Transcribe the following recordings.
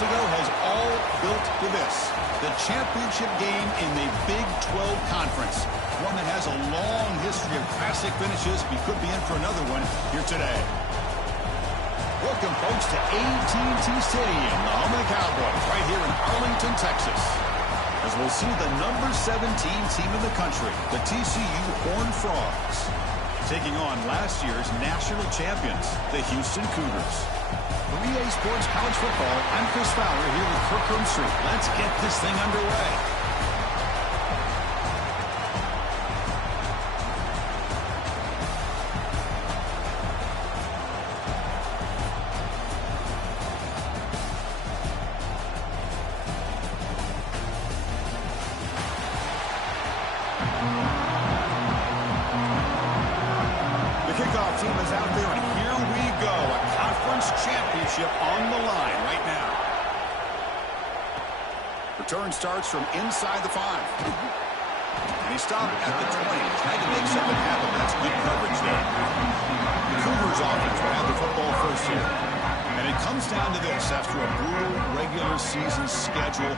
months ago has all built to this. The championship game in the Big 12 Conference. One that has a long history of classic finishes. We could be in for another one here today. Welcome, folks, to AT&T Stadium, the home of the Cowboys, right here in Arlington, Texas. As we'll see the number 17 team in the country, the TCU Horned Frogs, taking on last year's national champions, the Houston Cougars. For EA Sports College Football, I'm Chris Fowler here with Kirkland Street. Let's get this thing underway. Kickoff team is out there, and here we go. A conference championship on the line right now. Return starts from inside the 5. And he stopped at the 20. Trying to make something happen. That's good coverage there. The Cougars offense will have the football first here. And it comes down to this. After a brutal regular season schedule,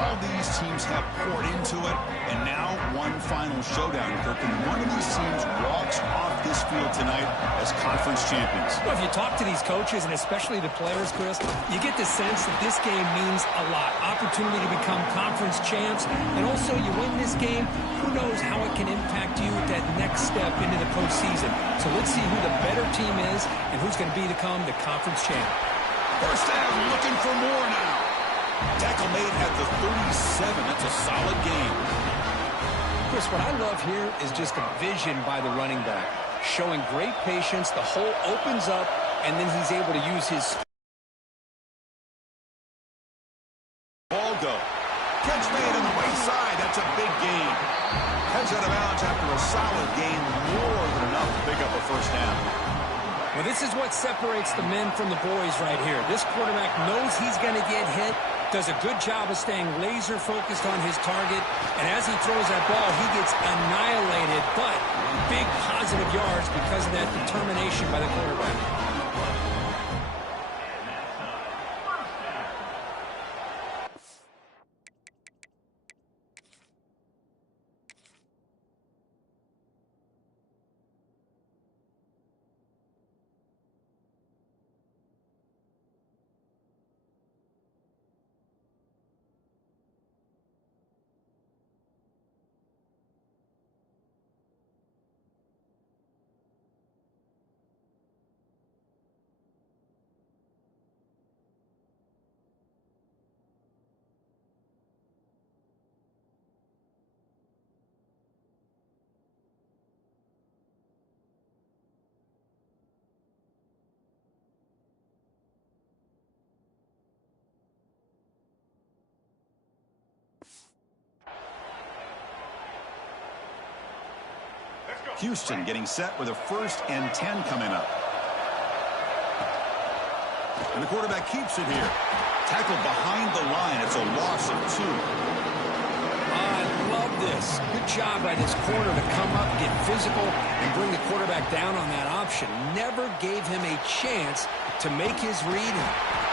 all these teams have poured into it. And now one final showdown, Kirk. And one of these teams walks off this field tonight as conference champions. Well, if you talk to these coaches, and especially the players, Chris, you get the sense that this game means a lot. Opportunity to become conference champs. And also, you win this game, who knows how it can impact you at that next step into the postseason. So let's see who the better team is and who's going to become the conference champ. First down, looking for more now. Tackle made at the 37. That's a solid game. Chris, what I love here is just the vision by the running back. Showing great patience, the hole opens up, and then he's able to use his... Ball go. Catch made on the right side. That's a big gain. Heads out of bounds after a solid gain, more than enough to pick up a first down. Well, this is what separates the men from the boys right here. This quarterback knows he's going to get hit, does a good job of staying laser focused on his target, and as he throws that ball, he gets annihilated, but big positive yards because of that determination by the quarterback. Houston getting set with a 1st and 10 coming up. And the quarterback keeps it here. Tackled behind the line. It's a loss of 2. I love this. Good job by this corner to come up, get physical, and bring the quarterback down on that option. Never gave him a chance to make his read.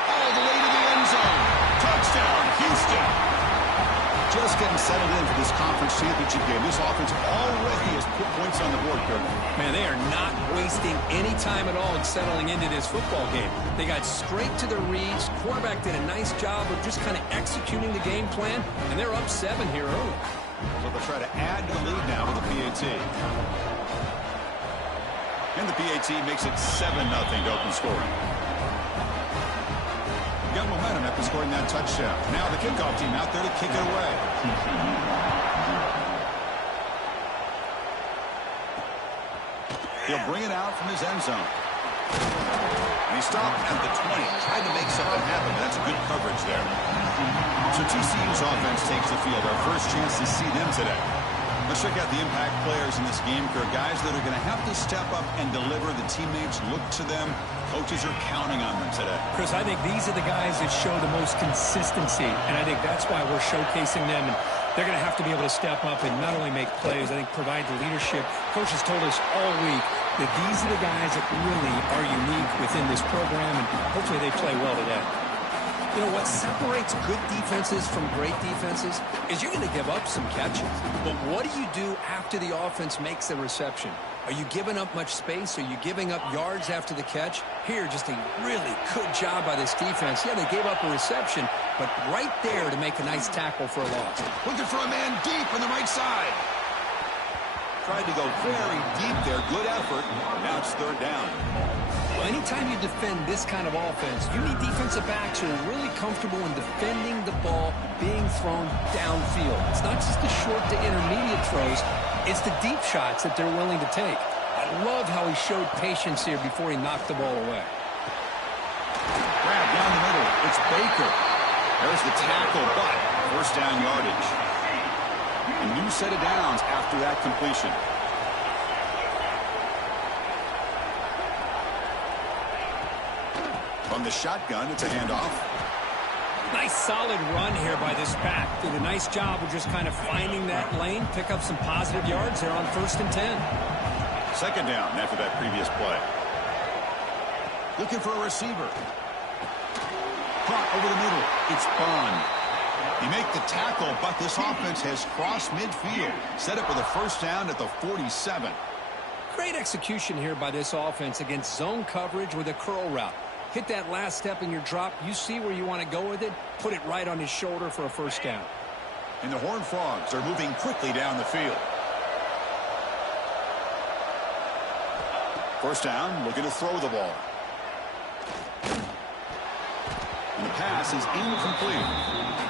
All the way to the end zone. Touchdown, Houston. Just getting settled in for this conference championship game. This offense already has put points on the board, Kirk. Man, they are not wasting any time at all in settling into this football game. They got straight to the reads. Quarterback did a nice job of just kind of executing the game plan, and they're up 7 here early. So they'll try to add to the lead now with the PAT. And the PAT makes it 7-0 to open scoring. Got momentum after scoring that touchdown. Now the kickoff team out there to kick it away. He'll bring it out from his end zone. And he stopped at the 20. Tried to make something happen. That's good coverage there. So TCU's offense takes the field. Our first chance to see them today. Let's check out the impact players in this game, Kirk. Guys that are going to have to step up and deliver. The teammates look to them. Coaches are counting on them today. Chris, I think these are the guys that show the most consistency, and I think that's why we're showcasing them. And they're going to have to be able to step up and not only make plays, I think provide the leadership. Coaches told us all week that these are the guys that really are unique within this program, and hopefully they play well today. You know, what separates good defenses from great defenses is you're going to give up some catches. But what do you do after the offense makes a reception? Are you giving up much space? Are you giving up yards after the catch? Here, just a really good job by this defense. Yeah, they gave up a reception, but right there to make a nice tackle for a loss. Looking for a man deep on the right side. Tried to go very deep there. Good effort. Now it's third down. Well, anytime you defend this kind of offense, you need defensive backs who are really comfortable in defending the ball being thrown downfield. It's not just the short to intermediate throws. It's the deep shots that they're willing to take. I love how he showed patience here before he knocked the ball away. Grab down the middle. It's Baker. There's the tackle, but first down yardage. A new set of downs after that completion. From the shotgun, it's a handoff. Nice solid run here by this back. Did a nice job of just kind of finding that lane, pick up some positive yards there on 1st and 10. Second down after that previous play. Looking for a receiver. Caught over the middle. It's Bond. You make the tackle, but this offense has crossed midfield. Set up with a first down at the 47. Great execution here by this offense against zone coverage with a curl route. Hit that last step in your drop. You see where you want to go with it. Put it right on his shoulder for a first down. And the Horned Frogs are moving quickly down the field. First down, looking to throw the ball. And the pass is incomplete.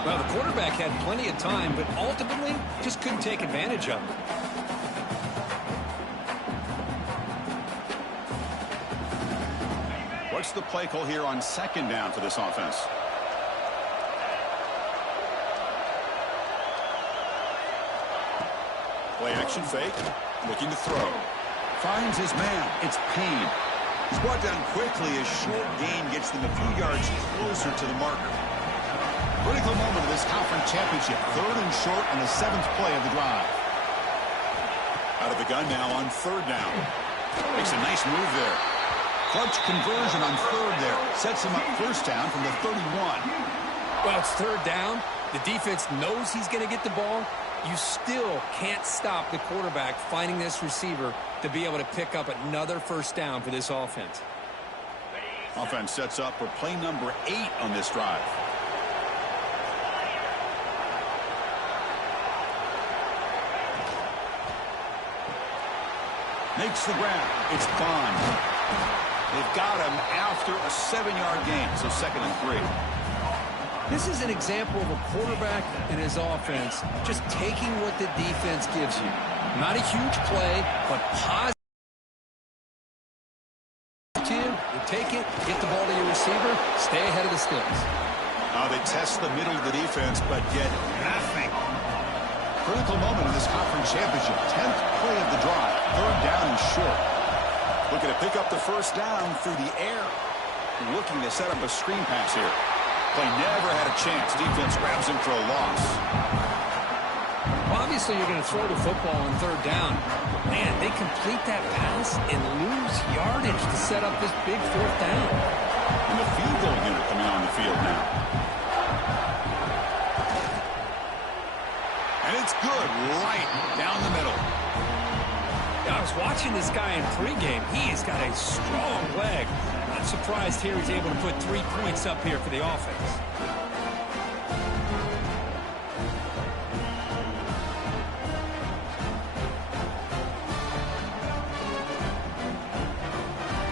Well, the quarterback had plenty of time, but ultimately just couldn't take advantage of it. What's the play call here on second down for this offense? Play action fake. Looking to throw. Finds his man. It's Payne. He's brought down quickly as short gain gets them a few yards closer to the marker. Critical moment of this conference championship. 3rd and short on the 7th play of the drive. Out of the gun now on 3rd down. Makes a nice move there. Clutch conversion on 3rd there. Sets him up first down from the 31. Well, it's 3rd down. The defense knows he's going to get the ball. You still can't stop the quarterback finding this receiver to be able to pick up another first down for this offense. Offense sets up for play number 8 on this drive. Makes the grab. It's Bond. They've got him after a 7-yard gain, so 2nd and 3. This is an example of a quarterback and his offense just taking what the defense gives you. Not a huge play, but positive. You take it, get the ball to your receiver, stay ahead of the sticks. They test the middle of the defense, but get nothing. Critical moment in this conference championship. 10th play of the drive. 3rd down and short. Looking to pick up the first down through the air. Looking to set up a screen pass here. Play never had a chance. Defense grabs him for a loss. Well, obviously, you're going to throw the football on 3rd down. Man, they complete that pass and lose yardage to set up this big 4th down. And the field goal unit coming on the field now. And it's good right down the middle. I was watching this guy in pregame. He has got a strong leg. Not surprised here he's able to put 3 points up here for the offense.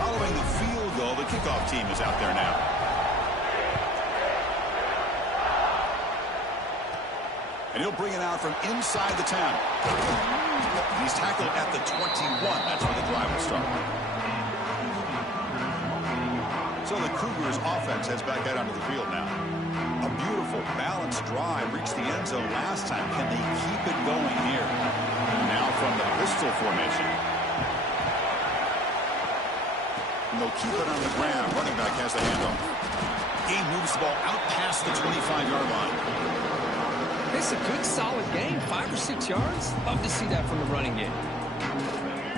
Following the field goal, the kickoff team is out there now. And he'll bring it out from inside the 10. He's tackled at the 21. That's where the drive will start. So the Cougars offense heads back out onto the field now. A beautiful, balanced drive reached the end zone last time. Can they keep it going here? Now from the pistol formation. And they'll keep it on the ground. Running back has the handoff. Game moves the ball out past the 25-yard line. It's a good, solid game. 5 or 6 yards. Love to see that from the running game.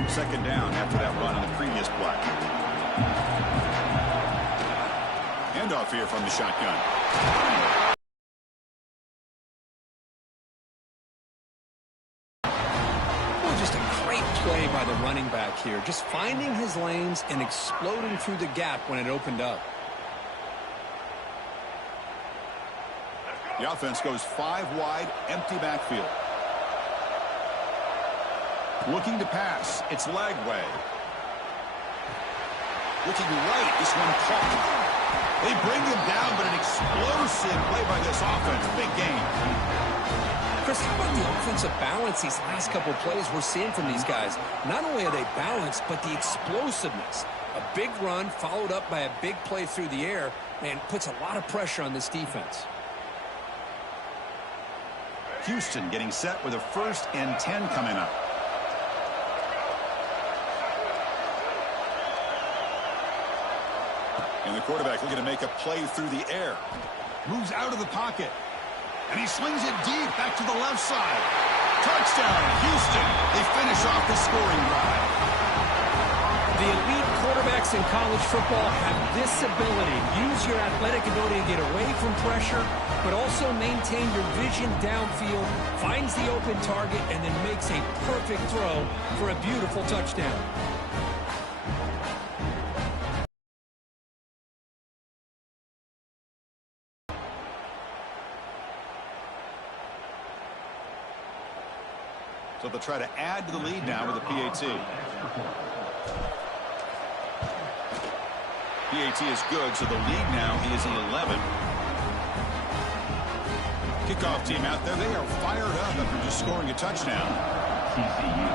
Second down after that run on the previous play. handoff here from the shotgun. Just a great play by the running back here. Just finding his lanes and exploding through the gap when it opened up. The offense goes 5 wide, empty backfield. Looking to pass. It's Lagway. Looking right. This one caught. They bring him down, but an explosive play by this offense. Big game. Chris, how about the offensive balance these last couple plays we're seeing from these guys? Not only are they balanced, but the explosiveness. A big run followed up by a big play through the air, and puts a lot of pressure on this defense. Houston getting set with a 1st and 10 coming up. And the quarterback looking to make a play through the air. Moves out of the pocket. And he slings it deep back to the left side. Touchdown, Houston. They finish off the scoring drive. The elite quarterbacks in college football have this ability. Use your athletic ability to get away from pressure, but also maintain your vision downfield, finds the open target, and then makes a perfect throw for a beautiful touchdown. So they'll try to add to the lead now with a PAT. PAT is good, so the lead now is 11. Kickoff team out there. They are fired up after just scoring a touchdown. TCU.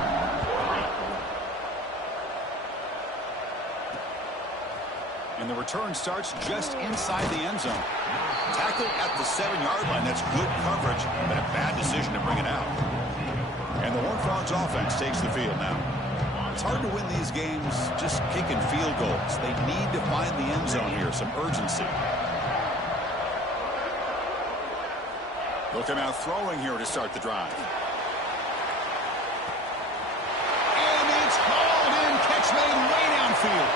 And the return starts just inside the end zone. Tackle at the 7-yard line. That's good coverage, but a bad decision to bring it out. And the Horned Frogs offense takes the field now. It's hard to win these games just kicking field goals. They need to find the end zone here, some urgency. They'll come out throwing here to start the drive. And it's hauled in. Catch made way downfield.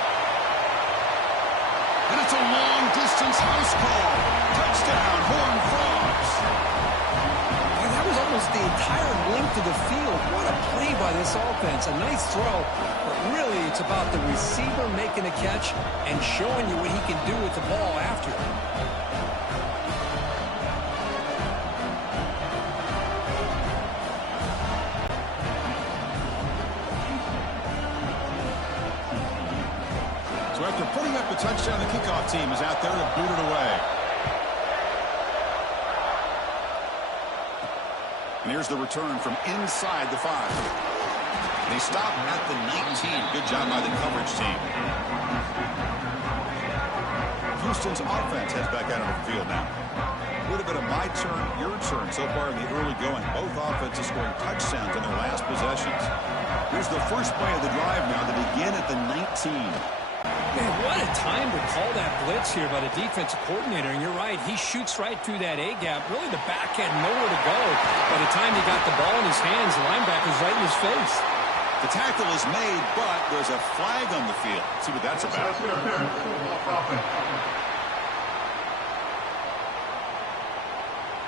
And it's a long-distance house call. Touchdown, Horned Frogs. That was almost the entire length of the field. What a play by this offense. A nice throw, but really it's about the receiver making a catch and showing you what he can do with the ball after. So after putting up the touchdown, the kickoff team is out there to boot it away. And here's the return from inside the 5. And they stop at the 19. Good job by the coverage team. Houston's offense heads back out on the field now. Would have been a my turn, your turn so far in the early going. Both offenses scoring touchdowns in their last possessions. Here's the first play of the drive now to begin at the 19. Man, what a time to call that blitz here by the defensive coordinator. And you're right, he shoots right through that A-gap. Really, the back had nowhere to go. By the time he got the ball in his hands, the linebacker's right in his face. The tackle is made, but there's a flag on the field. Let's see what that's about.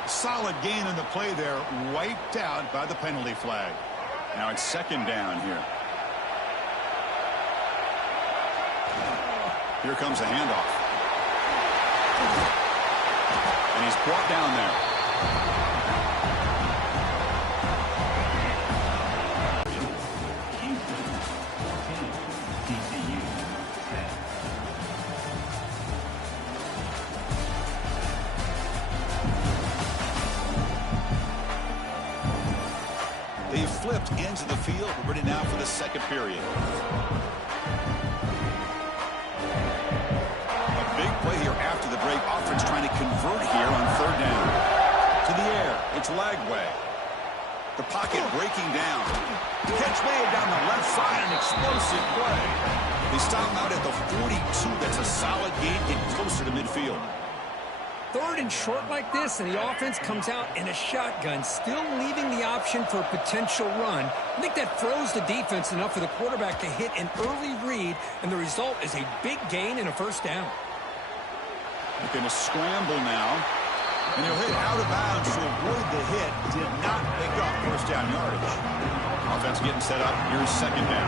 Solid gain on the play there, wiped out by the penalty flag. Now it's 2nd down here. Here comes a handoff. And he's brought down there. TCU. They've flipped into the field. We're ready now for the 2nd period. Play here after the break. Offense trying to convert here on 3rd down. To the air. It's Lagway. The pocket breaking down. The catch made down the left side. An explosive play. They stop him out at the 42. That's a solid gain. Getting closer to midfield. 3rd and short like this, and the offense comes out in a shotgun, still leaving the option for a potential run. I think that throws the defense enough for the quarterback to hit an early read, and the result is a big gain and a 1st down. Going to scramble now. And he'll hit out of bounds to avoid the hit. Did not pick up first down yardage. Offense getting set up. Here's second down.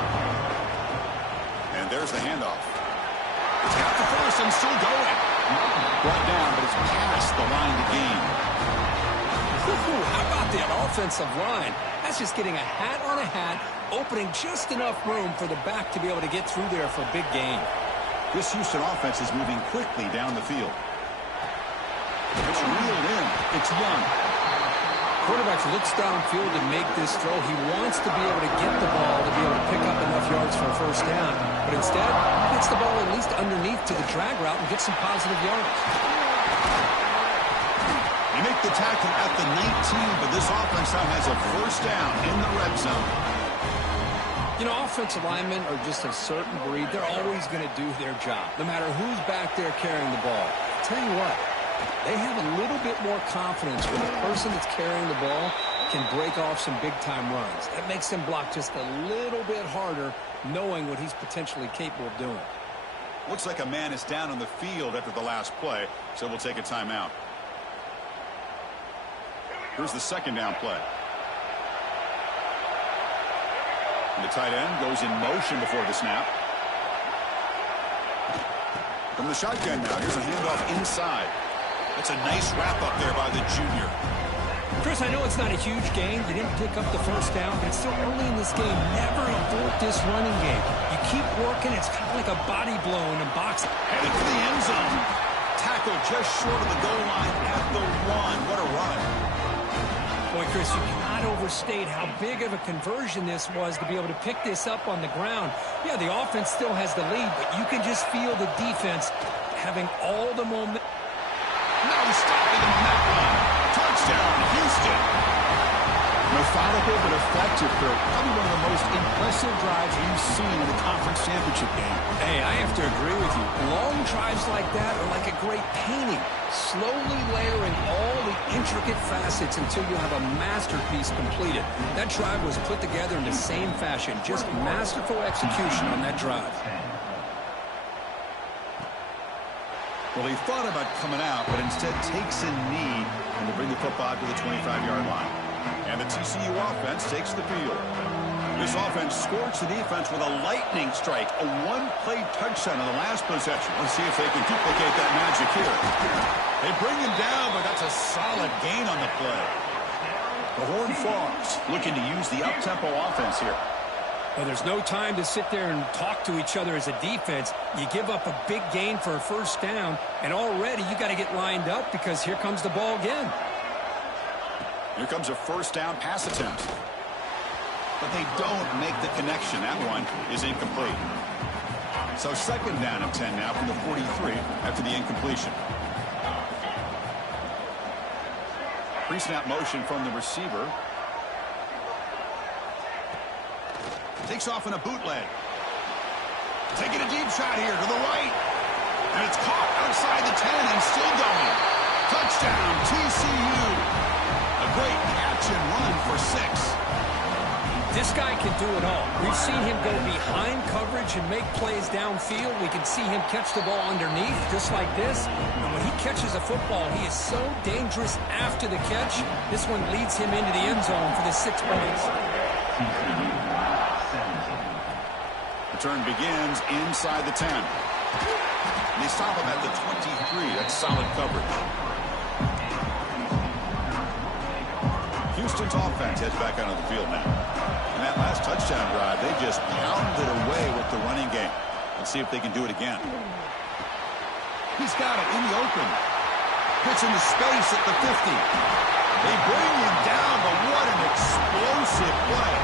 And there's the handoff. It's got the first and still going. Brought down, but it's past the line to gain. How about that offensive line? That's just getting a hat on a hat, opening just enough room for the back to be able to get through there for a big gain. This Houston offense is moving quickly down the field. It's reeled in. It's Young. Quarterback looks downfield to make this throw. He wants to be able to get the ball to be able to pick up enough yards for a first down. But instead, gets the ball at least underneath to the drag route and gets some positive yards. You make the tackle at the 19, but this offense now has a first down in the red zone. You know, offensive linemen are just a certain breed. They're always going to do their job, no matter who's back there carrying the ball. I'll tell you what, they have a little bit more confidence when the person that's carrying the ball can break off some big-time runs. That makes them block just a little bit harder, knowing what he's potentially capable of doing. Looks like a man is down on the field after the last play, so we'll take a timeout. Here's the second down play. And the tight end goes in motion before the snap. From the shotgun now, here's a handoff inside. That's a nice wrap up there by the junior. Chris, I know it's not a huge gain. You didn't pick up the first down, but it's still early in this game. Never abort this running game. You keep working. It's kind of like a body blow in a boxing. Headed for the end zone. Tackle just short of the goal line at the 1. What a run. Boy, Chris, you cannot overstate how big of a conversion this was to be able to pick this up on the ground. Yeah, the offense still has the lead, but you can just feel the defense having all the momentum. No stopping him on that one. Touchdown, Houston. Methodical but effective for probably one of the most impressive drives we've seen in the conference championship game. Hey, I have to agree with you. Long drives like that are like a great painting. Slowly layering all the intricate facets until you have a masterpiece completed. That drive was put together in the same fashion. Just masterful execution on that drive. Well, he thought about coming out, but instead takes a knee and to bring the football to the 25-yard line. And the TCU offense takes the field. This offense scorched the defense with a lightning strike, a one-play touchdown on the last possession. Let's see if they can duplicate that magic here. They bring him down, but that's a solid gain on the play. The Horned Frogs looking to use the up-tempo offense here. Well, there's no time to sit there and talk to each other as a defense. You give up a big gain for a first down, and already you got to get lined up because here comes the ball again. Here comes a first down pass attempt. But they don't make the connection. That one is incomplete. So second down and 10 now from the 43 after the incompletion. Pre-snap motion from the receiver. Takes off in a bootleg. Taking a deep shot here to the right. And it's caught outside the 10 and still going. Touchdown, TCU. A great catch and run for 6. This guy can do it all. We've seen him go behind coverage and make plays downfield. We can see him catch the ball underneath just like this. And when he catches a football, he is so dangerous after the catch. This one leads him into the end zone for the 6 points. Return begins inside the 10. They stop him at the 23. That's solid coverage. Houston's offense heads back onto the field now. And that last touchdown drive, they just pounded away with the running game. Let's see if they can do it again. He's got it in the open. Gets into space at the 50. They bring him down, but what an explosive play.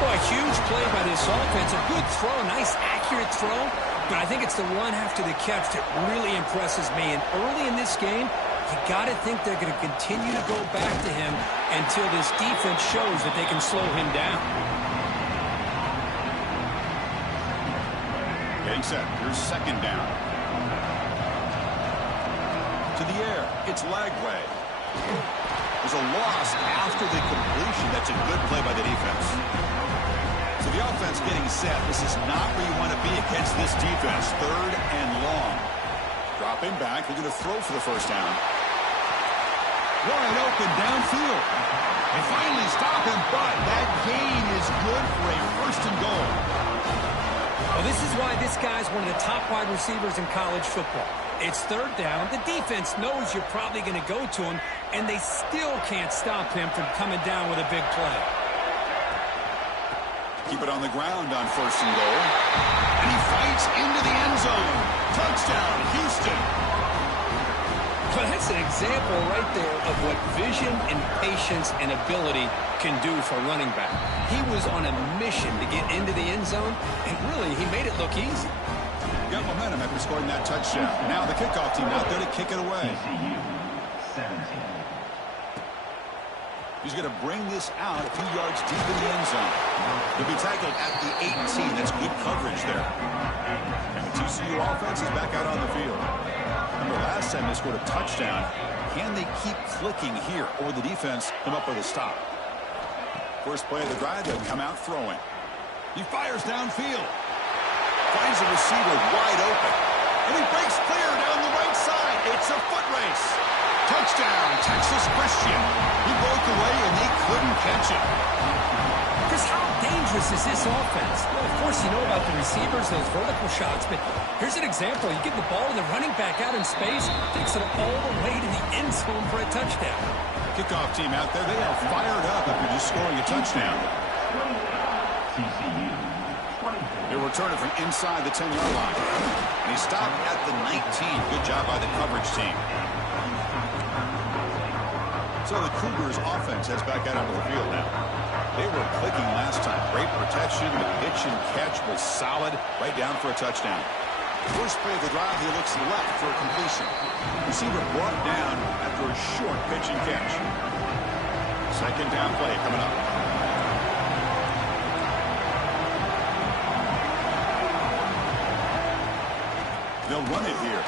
Boy, a huge play by this offense. A good throw, nice accurate throw. But I think it's the run after the catch that really impresses me. And early in this game, you got to think they're going to continue to go back to him until this defense shows that they can slow him down. Getting set. Here's second down. To the air. It's Lagway. There's a loss after the completion. That's a good play by the defense. So the offense getting set. This is not where you want to be against this defense. Third and long. Dropping back, looking to throw for the first down. Wide open downfield. They finally stop him, but that gain is good for a first and goal. Well, this is why this guy's one of the top wide receivers in college football. It's third down. The defense knows you're probably going to go to him, and they still can't stop him from coming down with a big play. Keep it on the ground on first and goal. And he fights into the end zone. Touchdown, Houston. Well, that's an example right there of what vision and patience and ability can do for a running back. He was on a mission to get into the end zone, and really, he made it look easy. Got momentum after scoring that touchdown. Now the kickoff team out there to kick it away. TCU, 17. He's going to bring this out a few yards deep in the end zone. He'll be tackled at the 18. That's good coverage there. And the TCU offense is back out on the field. Remember, last time they scored a touchdown. Can they keep clicking here, or will the defense come up with a stop? First play of the drive, they'll come out throwing. He fires downfield. Finds a receiver wide open. And he breaks clear down the right side. It's a foot race. Touchdown, Texas Christian. He broke away, and they couldn't catch him. Chris, how dangerous is this offense? Well, of course, you know about the receivers, those vertical shots, but here's an example. You give the ball to the running back out in space, takes it all the way to the end zone for a touchdown. Kickoff team out there, they are fired up after just scoring a touchdown. TCU, 24. They return it from inside the 10-yard line. And he stopped at the 19. Good job by the coverage team. So the Cougars offense heads back out onto the field now. They were clicking last time. Great protection. The pitch and catch was solid. Right down for a touchdown. First play of the drive, he looks left for a completion. Receiver brought down after a short pitch and catch. Second down play coming up. They'll run it here.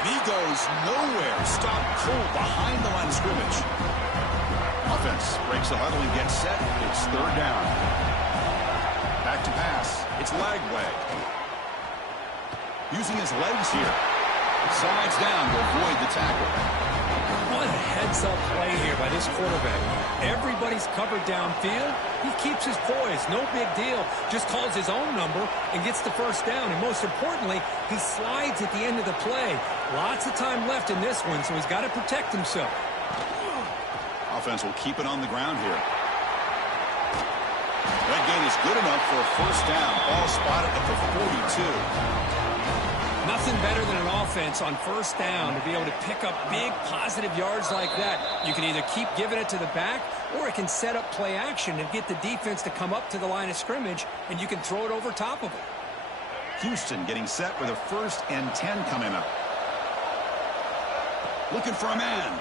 He goes nowhere. Stop cold behind the line of scrimmage. Offense breaks the huddle and gets set. It's third down. Back to pass. It's leg way. Using his legs here. Slides down to avoid the tackle. What a heads-up play here by this quarterback. Everybody's covered downfield. He keeps his poise. No big deal. Just calls his own number and gets the first down. And most importantly, he slides at the end of the play. Lots of time left in this one, so he's got to protect himself. Offense will keep it on the ground here. That gain is good enough for a first down. Ball spotted at the 42. Nothing better than an offense on first down to be able to pick up big positive yards like that. You can either keep giving it to the back, or it can set up play action and get the defense to come up to the line of scrimmage, and you can throw it over top of it. Houston getting set with a 1st and 10 coming up. Looking for a man.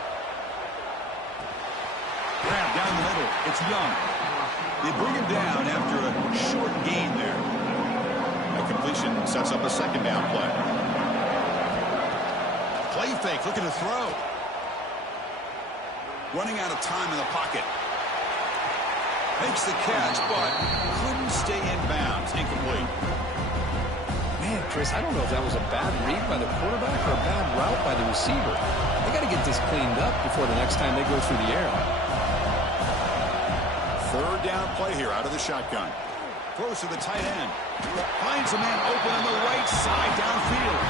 Grab down the middle. It's Young. They bring him down after a short gain there. That completion sets up a second down play. Play fake, looking to throw. Running out of time in the pocket. Makes the catch, but couldn't stay in bounds. Incomplete. Man, Chris, I don't know if that was a bad read by the quarterback or a bad route by the receiver. They got to get this cleaned up before the next time they go through the air. Third down play here out of the shotgun. Throws to the tight end. Finds a man open on the right side downfield.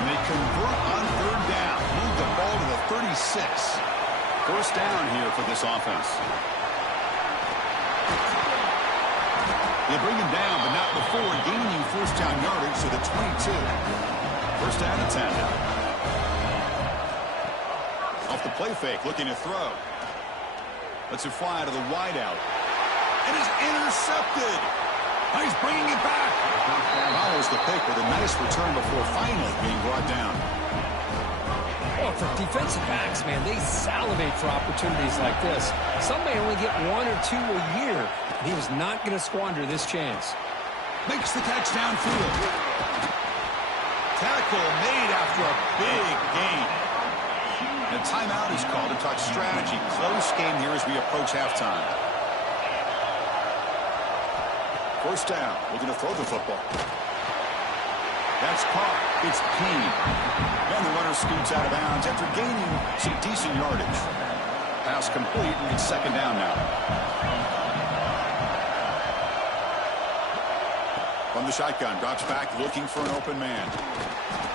And they convert on third down. Move the ball to the 36. First down here for this offense. They bring him down, but not before gaining first down yardage to the 22. First down and 10 now. Off the play fake, looking to throw. Lets it fly to the wideout. And is intercepted. Now he's bringing it back. Follows the pick with a nice return before finally being brought down. Well, for defensive backs, man, they salivate for opportunities like this. Some may only get 1 or 2 a year. He was not going to squander this chance. Makes the catch downfield. Tackle made after a big gain. And a timeout is called to talk strategy. Close game here as we approach halftime. First down. Looking to throw the football. That's caught. It's Payne. And the runner scoots out of bounds after gaining some decent yardage. Pass complete, and it's second down now. From the shotgun, drops back, looking for an open man.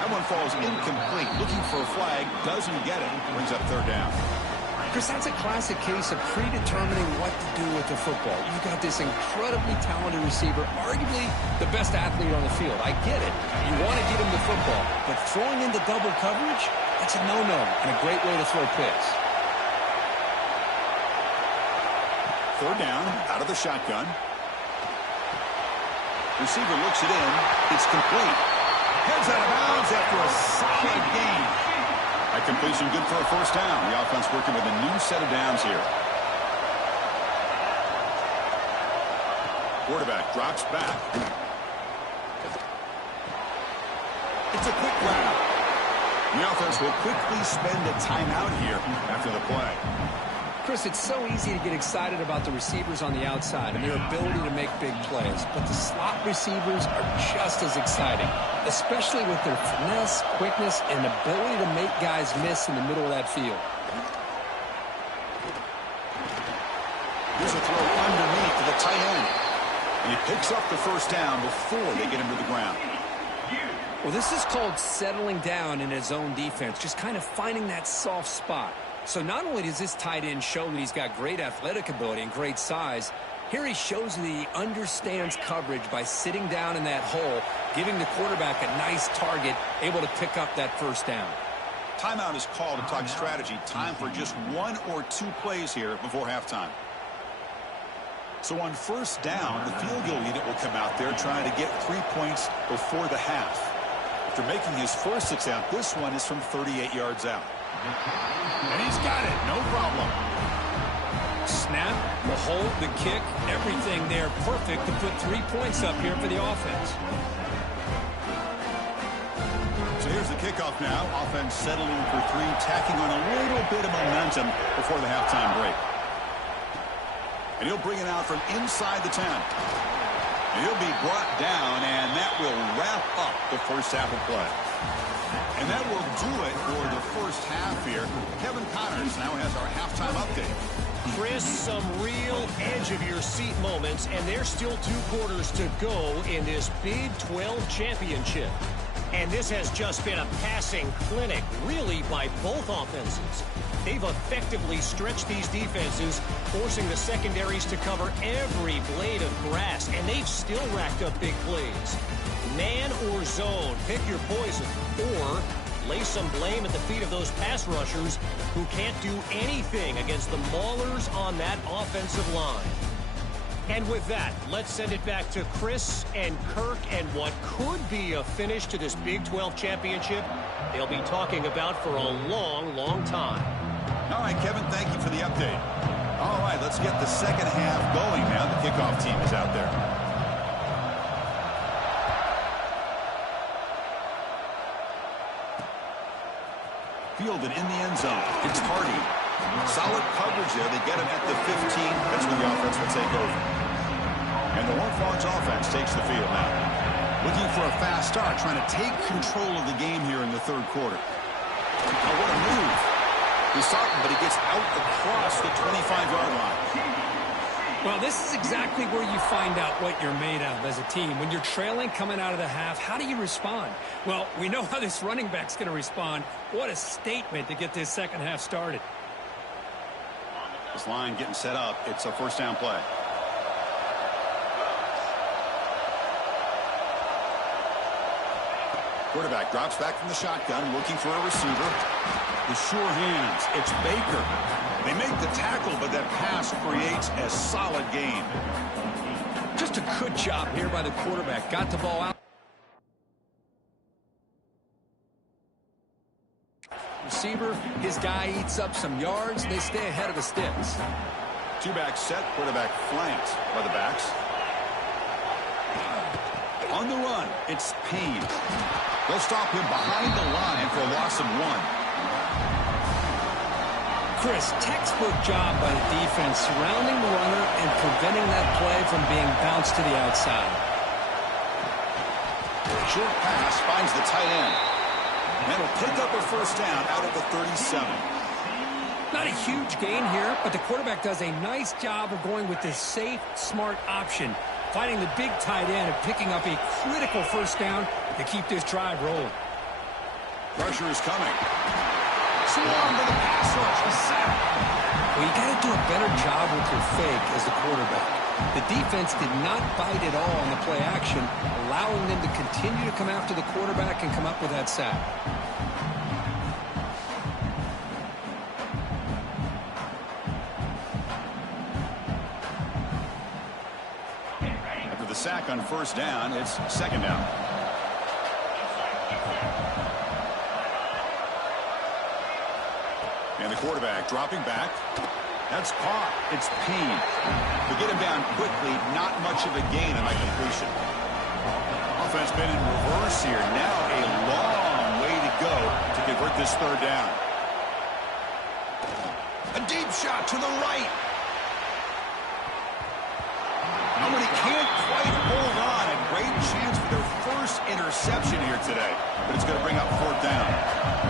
That one falls incomplete. Looking for a flag, doesn't get it. Brings up third down. Chris, that's a classic case of predetermining what to do with the football. You've got this incredibly talented receiver, arguably the best athlete on the field. I get it. You want to get him the football, but throwing into double coverage, that's a no-no and a great way to throw picks. Third down, out of the shotgun. Receiver looks it in. It's complete. Heads out of bounds after a solid gain. That completion good for a first down. The offense working with a new set of downs here. Quarterback drops back. It's a quick route. The offense will quickly spend a timeout here after the play. Chris, it's so easy to get excited about the receivers on the outside and their ability to make big plays, but the slot receivers are just as exciting, especially with their finesse, quickness, and ability to make guys miss in the middle of that field. Here's a throw underneath to the tight end. And he picks up the first down before they get him to the ground. Well, this is called settling down in his own defense, just kind of finding that soft spot. So not only does this tight end show that he's got great athletic ability and great size, here he shows that he understands coverage by sitting down in that hole, giving the quarterback a nice target, able to pick up that first down. Timeout is called to talk strategy. Time for just one or two plays here before halftime. So on first down, the field goal unit will come out there trying to get 3 points before the half. After making his first attempt, this one is from 38 yards out. And he's got it, no problem. Snap, the hold, the kick, everything there perfect to put 3 points up here for the offense. So here's the kickoff now. Offense settling for three, tacking on a little bit of momentum before the halftime break. And he'll bring it out from inside the 10. And he'll be brought down, and that will wrap up the first half of play. And that will do it for the first half here. Kevin Connors now has our halftime update. Chris, some real edge-of-your-seat moments, and there's still 2 quarters to go in this Big 12 championship. And this has just been a passing clinic, really, by both offenses. They've effectively stretched these defenses, forcing the secondaries to cover every blade of grass, and they've still racked up big plays. Man or zone, pick your poison, or lay some blame at the feet of those pass rushers who can't do anything against the maulers on that offensive line. And with that, let's send it back to Chris and Kirk and what could be a finish to this Big 12 championship they'll be talking about for a long, long time. All right, Kevin, thank you for the update. All right, let's get the second half going now. The kickoff team is out there. Fielded in the end zone. It's Hardy. Solid coverage there. They get him at the 15. That's when the offense will take over. And the Horned Frogs offense takes the field now. Looking for a fast start, trying to take control of the game here in the third quarter. Oh, what a move. He's something, but he gets out across the 25-yard line. Well, this is exactly where you find out what you're made of as a team. When you're trailing coming out of the half, how do you respond? Well, we know how this running back's going to respond. What a statement to get this second half started. This line getting set up. It's a first down play. Quarterback drops back from the shotgun, looking for a receiver. The sure hands. It's Baker. They make the tackle, but that pass creates a solid gain. Just a good job here by the quarterback. Got the ball out. Receiver, his guy eats up some yards. They stay ahead of the sticks. Two-back set. Quarterback flanked by the backs. On the run, it's Payne. They'll stop him behind the line for a loss of 1. Chris, textbook job by the defense surrounding the runner and preventing that play from being bounced to the outside. Short pass finds the tight end. And it'll pick up a first down out of the 37. Not a huge gain here, but the quarterback does a nice job of going with this safe, smart option, finding the big tight end and picking up a critical first down to keep this drive rolling. Pressure is coming. Swarm to the pass rush. A sack. Well, you got to do a better job with your fake as the quarterback. The defense did not bite at all on the play action, allowing them to continue to come after the quarterback and come up with that sack. After the sack on first down, it's second down. And the quarterback dropping back. That's caught. It's Payne. To get him down quickly, not much of a gain on that completion. Offense been in reverse here. Now a long way to go to convert this third down. A deep shot to the right. Nobody can't quite hold on. A great chance for their first interception here today. But it's going to bring up fourth down.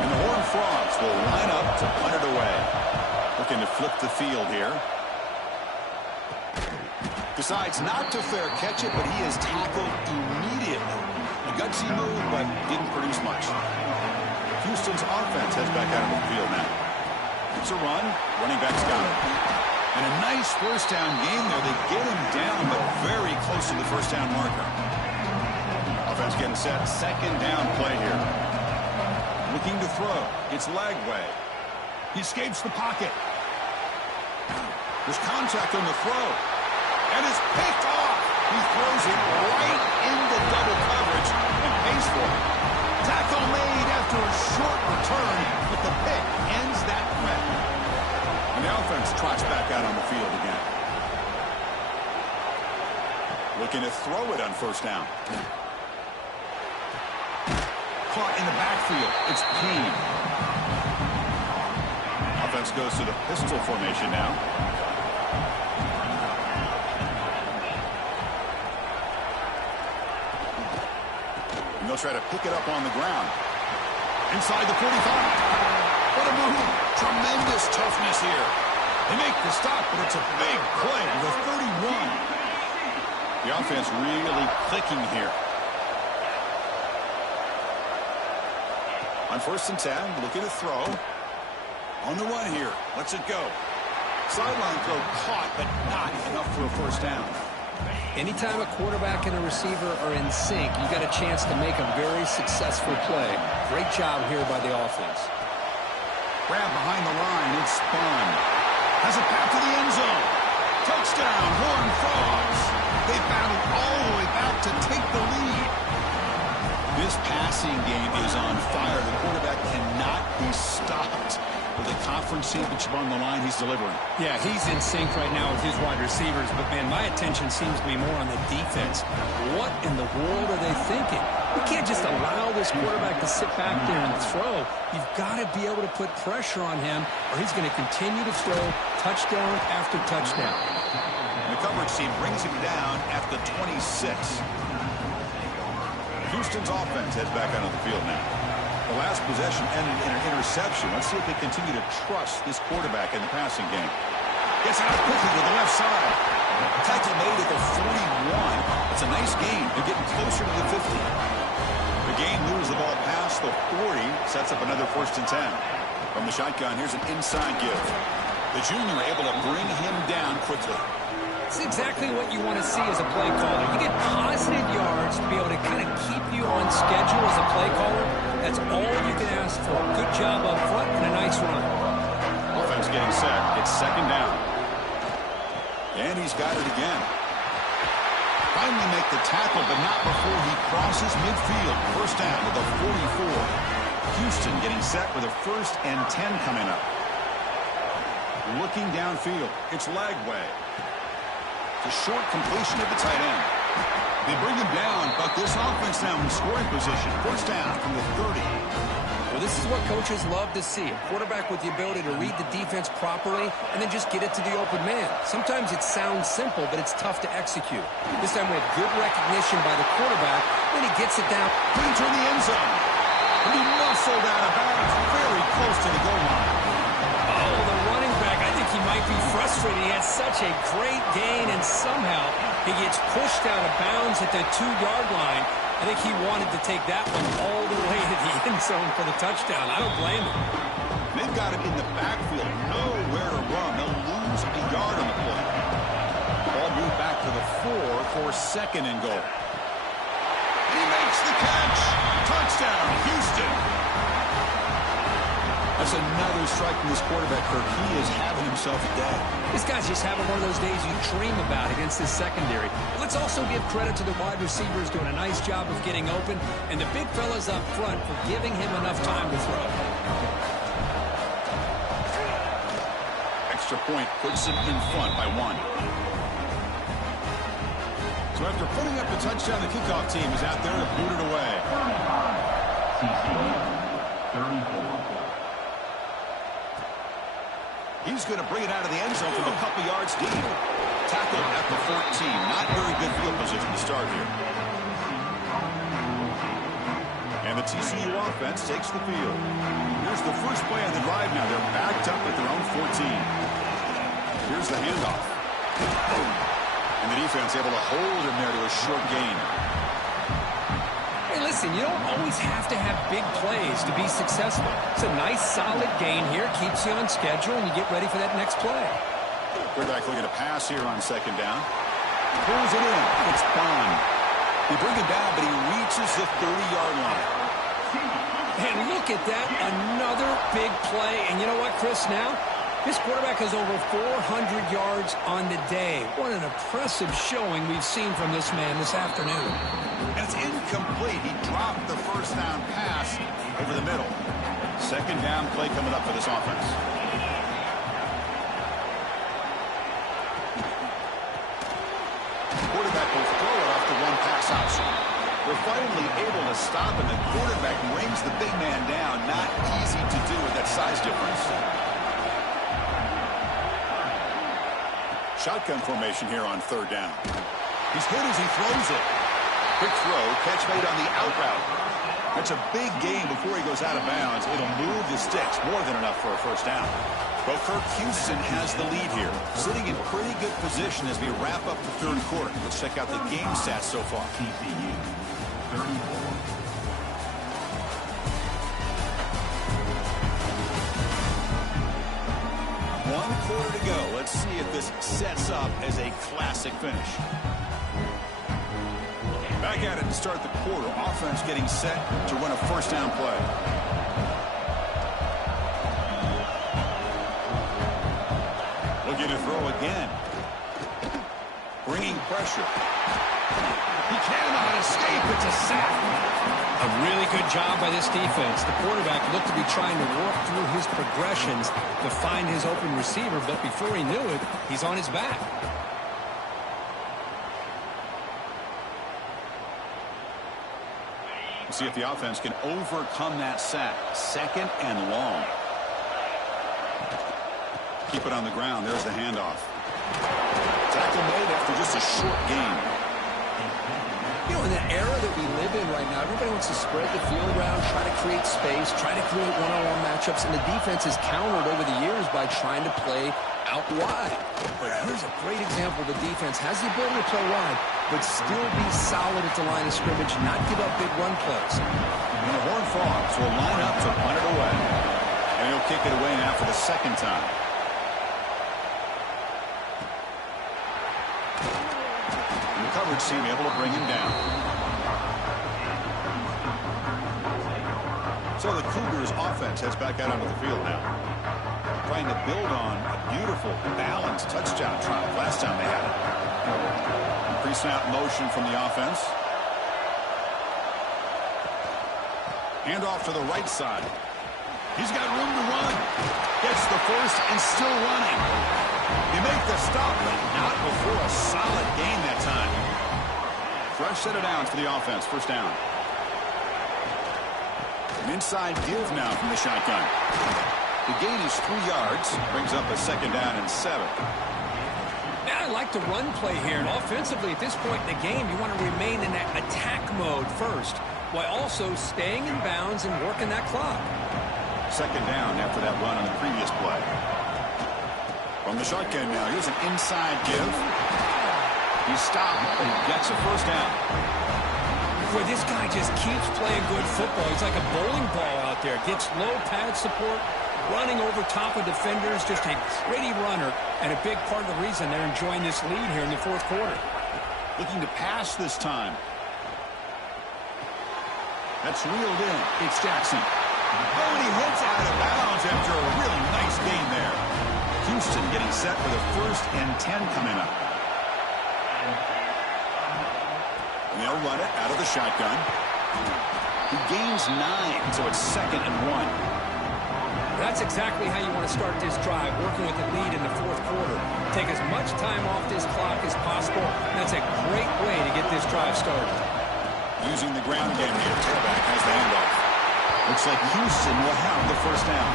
And the Horned Frogs will line up to punt it away. Looking to flip the field here. Decides not to fair catch it, but he is tackled immediately. A gutsy move, but didn't produce much. Houston's offense heads back out of the field now. It's a run. Running back's got it. And a nice first down game there. They get him down, but very close to the first down marker. Offense getting set. Second down play here. Looking to throw. It's Lagway. He escapes the pocket. There's contact on the throw. And it's picked off. He throws it right into double coverage and pays for it. Tackle made after a short return, but the pick ends that threat. And the offense trots back out on the field again. Looking to throw it on first down. Caught in the backfield. It's Payne. Offense goes to the pistol formation now. And they'll try to pick it up on the ground. Inside the 45. What a move. Tremendous toughness here. They make the stop, but it's a big play with a 31. The offense really clicking here. On first and 10, looking to throw. On the run here. Lets it go. Sideline throw caught, but not enough for a first down. Anytime a quarterback and a receiver are in sync, you got a chance to make a very successful play. Great job here by the offense. Grab behind the line. It's spun. Has a path to the end zone. Touchdown, Horned Frogs. They battled all the way back to take the lead. This passing game is on fire. The quarterback cannot be stopped. With the conference championship on the line, he's delivering. Yeah, he's in sync right now with his wide receivers. But, man, my attention seems to be more on the defense. What in the world are they thinking? We can't just allow this quarterback to sit back there and throw. You've got to be able to put pressure on him, or he's going to continue to throw touchdown after touchdown. And the coverage team brings him down at the 26. Houston's offense heads back out on the field now. The last possession ended in an interception. Let's see if they continue to trust this quarterback in the passing game. Gets it out quickly to the left side. Tackle made at the 41. It's a nice gain. They're getting closer to the 50. The gain moves the ball past the 40. Sets up another first and 10. From the shotgun, here's an inside give. The junior able to bring him down quickly. It's exactly what you want to see as a play caller. You get positive yards to be able to kind of keep you on schedule as a play caller. That's all you can ask for. Good job up front and a nice run. Offense getting set. It's second down. And he's got it again. Finally make the tackle, but not before he crosses midfield. First down to the 44. Houston getting set with a first and 10 coming up. Looking downfield. It's Lagway. It's a short completion of the tight end. They bring him down, but this offense now in scoring position. First down from the 30. Well, this is what coaches love to see. A quarterback with the ability to read the defense properly and then just get it to the open man. Sometimes it sounds simple, but it's tough to execute. This time we have good recognition by the quarterback, then he gets it down. Put in the end zone. And he muscled out of bounds very close to the goal line. Oh, the running back, I think he might be frustrated. He has such a great gain, and somehow he gets pushed out of bounds at the 2-yard line. I think he wanted to take that one all the way to the end zone for the touchdown. I don't blame him. They've got him in the backfield. Nowhere to run. They'll lose a yard on the play. Ball moved back to the 4 for second and goal. He makes the catch. Touchdown, Houston. That's another strike from this quarterback, Kirk. He is having himself a day. This guy's just having one of those days you dream about against this secondary. Let's also give credit to the wide receivers doing a nice job of getting open, and the big fellas up front for giving him enough time to throw. Extra point puts him in front by 1. So after putting up the touchdown, the kickoff team is out there to boot it away. 35. TCU 34. He's going to bring it out of the end zone from a couple yards deep. Tackled at the 14. Not very good field position to start here. And the TCU offense takes the field. Here's the first play on the drive now. They're backed up at their own 14. Here's the handoff. And the defense able to hold him there to a short gain. Hey, listen, you don't always have to have big plays to be successful. It's a nice, solid gain here. Keeps you on schedule, and you get ready for that next play. Quarterback looking to pass here on second down. Pulls it in. It's Bond. They bring it down, but he reaches the 30-yard line. And look at that. Another big play. And you know what, Chris, now? This quarterback has over 400 yards on the day. What an impressive showing we've seen from this man this afternoon. And it's incomplete. He dropped the first down pass over the middle. Second down play coming up for this offense. Quarterback will throw it off the one pass option. They're finally able to stop him. The quarterback brings the big man down. Not easy to do with that size difference. Shotgun formation here on third down. He's hit as he throws it. Quick throw, catch made on the out route. That's a big gain before he goes out of bounds. It'll move the sticks, more than enough for a first down. Well, Kirk, Houston has the lead here, sitting in pretty good position as we wrap up the third quarter. Let's check out the game stats so far. TCU 34. One quarter to go. Let's see if this sets up as a classic finish. Back at it to start the quarter. Offense getting set to run a first down play. Looking to throw again. Bringing pressure. He cannot escape. It's a sack. A really good job by this defense. The quarterback looked to be trying to work through his progressions to find his open receiver, but before he knew it, he's on his back. See if the offense can overcome that sack. Second and long. Keep it on the ground. There's the handoff. Tackle made after just a short gain. You know, in the era that we live in right now, everybody wants to spread the field around, try to create space, try to create one-on-one matchups, and the defense has countered over the years by trying to play out wide. But here's a great example. The defense has the ability to play wide, but still be solid at the line of scrimmage, not give up big run plays. And the Horned Frogs will line up to punt it away. And he'll kick it away now for the second time. And the coverage team able to bring him down. So the Cougars offense heads back out onto the field now. Trying to build on a beautiful, balanced touchdown drive last time they had it. Pre-snap motion from the offense. Handoff to the right side. He's got room to run. Gets the first and still running. You make the stop, but not before a solid gain that time. Fresh set of downs for the offense. First down. An inside give now from the shotgun. The gain is 3 yards. Brings up a 2nd down and 7. Yeah, I like the run play here. And offensively, at this point in the game, you want to remain in that attack mode first, while also staying in bounds and working that clock. 2nd down after that run on the previous play. From the shotgun now, here's an inside give. He stopped, but he gets a 1st down. Boy, this guy just keeps playing good football. He's like a bowling ball out there. Gets low pad support, running over top of defenders. Just a gritty runner, and a big part of the reason they're enjoying this lead here in the 4th quarter. Looking to pass this time. That's reeled in. It's Jackson. Oh, and he hits out of bounds after a really nice gain there. Houston getting set for the 1st and 10 coming up. And they'll run it out of the shotgun. He gains 9, so it's 2nd and 1. That's exactly how you want to start this drive, working with the lead in the 4th quarter. Take as much time off this clock as possible. That's a great way to get this drive started. Using the ground game here, tailback has the handoff. Looks like Houston will have the 1st down.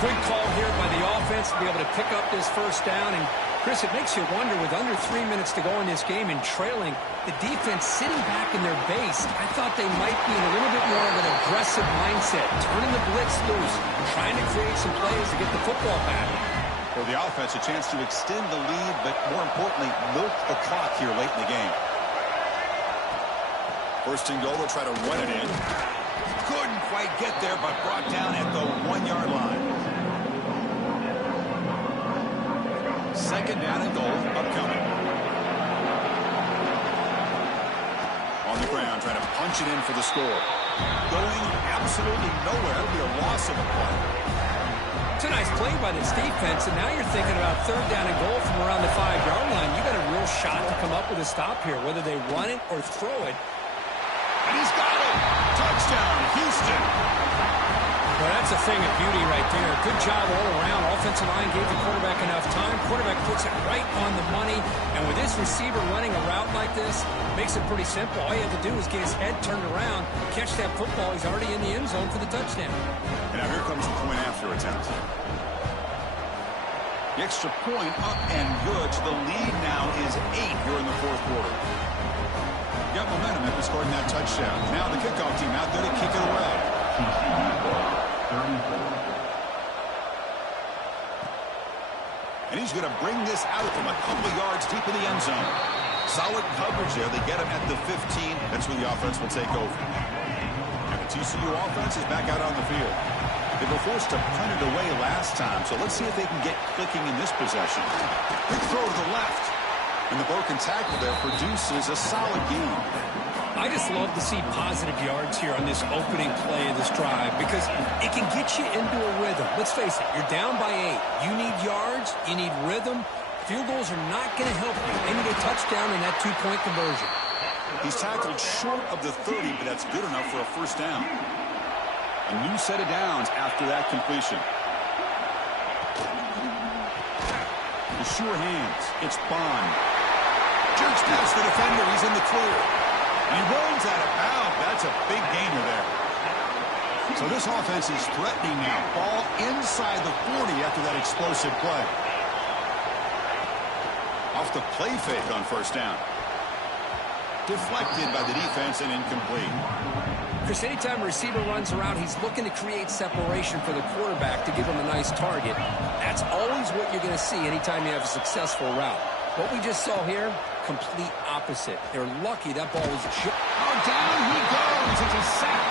Good call here by the offense to be able to pick up this 1st down. And Chris, it makes you wonder, with under 3 minutes to go in this game and trailing, the defense sitting back in their base. I thought they might be in a little bit more of an aggressive mindset, turning the blitz loose, trying to create some plays to get the football back. For the offense, a chance to extend the lead, but more importantly, milk the clock here late in the game. 1st and goal, they'll try to run it in. Couldn't quite get there, but brought down at the 1-yard line. 2nd down and goal, upcoming. On the ground, trying to punch it in for the score. Going absolutely nowhere. It'll be a loss of a play. It's a nice play by this defense, and now you're thinking about 3rd down and goal from around the 5-yard line. You got a real shot to come up with a stop here, whether they run it or throw it. And he's got it. Touchdown, Houston. Well, that's a thing of beauty right there. Good job all around. Offensive line gave the quarterback enough time. Quarterback puts it right on the money. And with this receiver running a route like this, makes it pretty simple. All you have to do is get his head turned around, catch that football. He's already in the end zone for the touchdown. And now here comes the point after attempt. The extra point up and good. So the lead now is 8 here in the 4th quarter. Got momentum after scoring that touchdown. Now the kickoff team out there to kick it away. And he's going to bring this out from a couple of yards deep in the end zone. Solid coverage there. They get him at the 15. That's where the offense will take over. And the TCU offense is back out on the field. They were forced to punt it away last time, so let's see if they can get clicking in this possession. Big throw to the left. And the broken tackle there produces a solid game. I just love to see positive yards here on this opening play of this drive because it can get you into a rhythm. Let's face it, you're down by 8. You need yards, you need rhythm. Field goals are not going to help you. They need a touchdown in that 2-point conversion. He's tackled short of the 30, but that's good enough for a 1st down. A new set of downs after that completion. The sure hands. It's Bond. Jerks past the defender. He's in the clear. And he rolls out of bounds. That's a big gainer there. So this offense is threatening now. Ball inside the 40 after that explosive play. Off the play fake on 1st down. Deflected by the defense and incomplete. Chris, anytime a receiver runs around, he's looking to create separation for the quarterback to give him a nice target. That's always what you're going to see anytime you have a successful route. What we just saw here, complete opposite. They're lucky that ball was just... Oh, down he goes. It's a sack.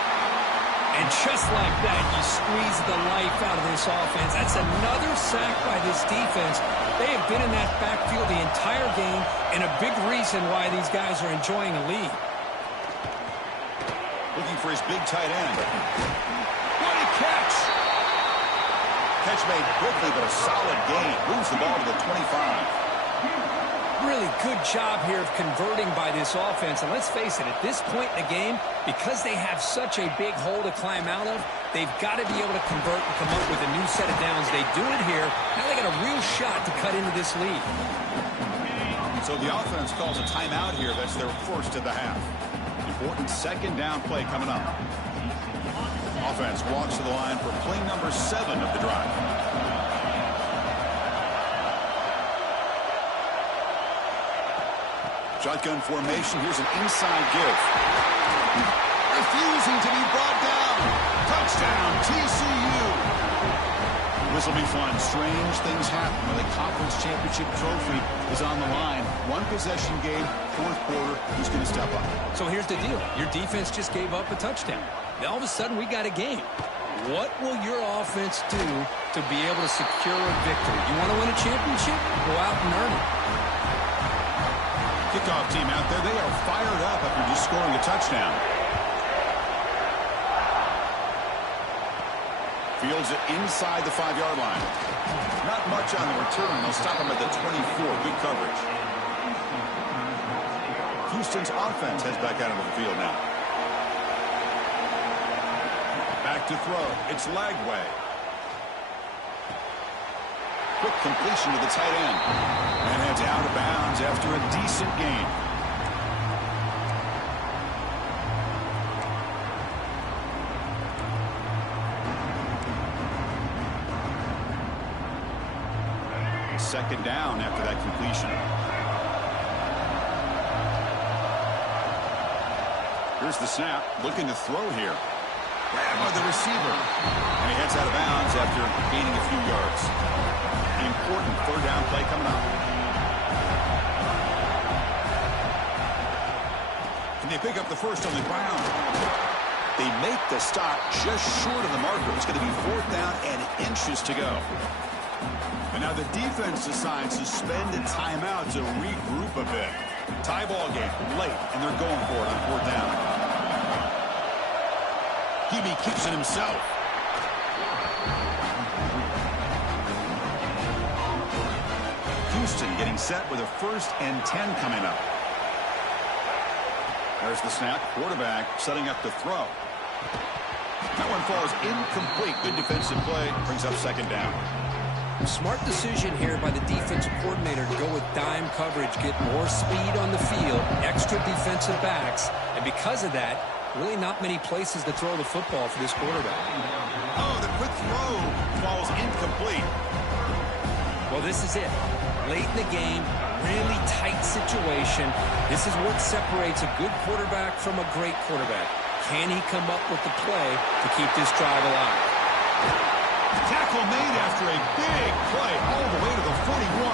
And just like that, you squeeze the life out of this offense. That's another sack by this defense. They have been in that backfield the entire game, and a big reason why these guys are enjoying a lead. Looking for his big tight end. What a catch! Catch made quickly, but a solid gain. Moves the ball to the 25. Really good job here of converting by this offense. And let's face it, at this point in the game, because they have such a big hole to climb out of, they've got to be able to convert and come up with a new set of downs. They do it here. Now they got a real shot to cut into this lead. So the offense calls a timeout here. That's their 1st of the half. And Important second down play coming up. Offense walks to the line for play number 7 of the drive. Shotgun formation. Here's an inside give. Refusing to be brought down. Touchdown, TCU. This will be fun. Strange things happen when the conference championship trophy is on the line. One possession game, fourth quarter. Who's going to step up? So here's the deal. Your defense just gave up a touchdown. Now all of a sudden we got a game. What will your offense do to be able to secure a victory? You want to win a championship? Go out and earn it. Kickoff team out there. They are fired up after just scoring a touchdown. Fields it inside the 5-yard line. Not much on the return. They'll stop him at the 24. Good coverage. Houston's offense heads back out into the field now. Back to throw. It's Lagway. Quick completion to the tight end. And heads out of bounds after a decent gain. Second down after that completion. Here's the snap. Looking to throw here. Grab by the receiver. And he heads out of bounds after gaining a few yards. An important third down play coming up. Can they pick up the first on the ground? They make the stop just short of the marker. It's going to be fourth down and inches to go. And now the defense decides to spend a timeout to regroup a bit. Tie ball game late, and they're going for it on fourth down. QB keeps it himself. Houston getting set with a 1st and 10 coming up. There's the snap. Quarterback setting up to throw. That one falls incomplete. Good defensive play. Brings up second down. Smart decision here by the defensive coordinator to go with dime coverage, get more speed on the field, extra defensive backs, and because of that, really not many places to throw the football for this quarterback. Oh, the quick throw falls incomplete. Well, this is it. Late in the game, really tight situation. This is what separates a good quarterback from a great quarterback. Can he come up with the play to keep this drive alive? Tackle made after a big play all the way to the 41.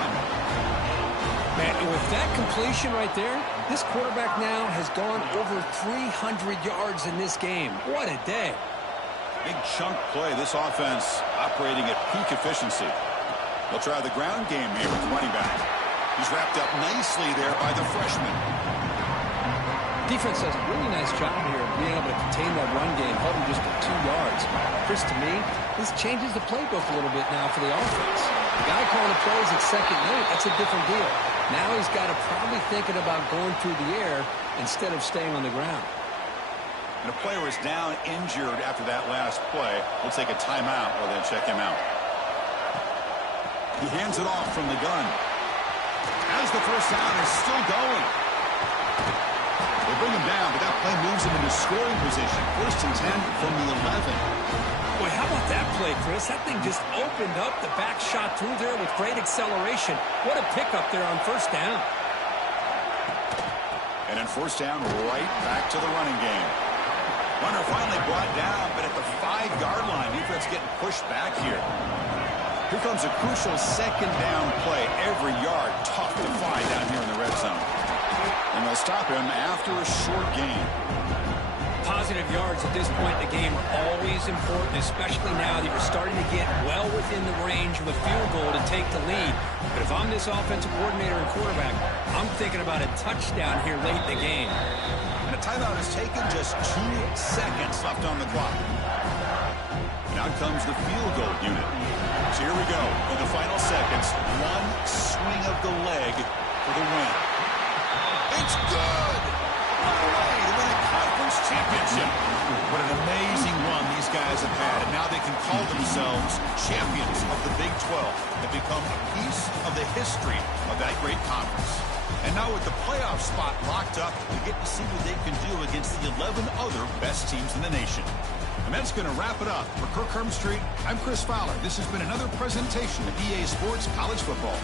Man, with that completion right there, this quarterback now has gone over 300 yards in this game. What a day. Big chunk play. This offense operating at peak efficiency. They'll try the ground game here with the running back. He's wrapped up nicely there by the freshman. Defense does a really nice job here of being able to contain that run game, holding just for 2 yards. Chris, to me, this changes the playbook a little bit now for the offense. The guy calling the plays at 2nd and 8, that's a different deal. Now he's got to probably thinking about going through the air instead of staying on the ground. And a player is down injured after that last play. We'll take a timeout while they check him out. He hands it off from the gun. As the first down is still going. They bring him down, but that play moves him into scoring position. 1st and 10 from the 11. Boy, how about that play, Chris? That thing just opened up. The back shot through there with great acceleration. What a pickup there on 1st down. And then 1st down, right back to the running game. Runner finally brought down, but at the 5-yard line, defense getting pushed back here. Here comes a crucial 2nd down play. Every yard tough to find down here in the red zone. And they'll stop him after a short gain. Positive yards at this point in the game are always important, especially now that you're starting to get well within the range of a field goal to take the lead. But if I'm this offensive coordinator and quarterback, I'm thinking about a touchdown here late in the game. And a timeout is taken, just 2 seconds left on the clock. And out comes the field goal unit. So here we go. In the final seconds, one swing of the leg for the win. It's good! All the way to win a conference championship. What an amazing run these guys have had, and now they can call themselves champions of the Big 12 and become a piece of the history of that great conference. And now with the playoff spot locked up, we get to see what they can do against the 11 other best teams in the nation. And that's going to wrap it up. For Kirk Street, I'm Chris Fowler. This has been another presentation of EA Sports College Football.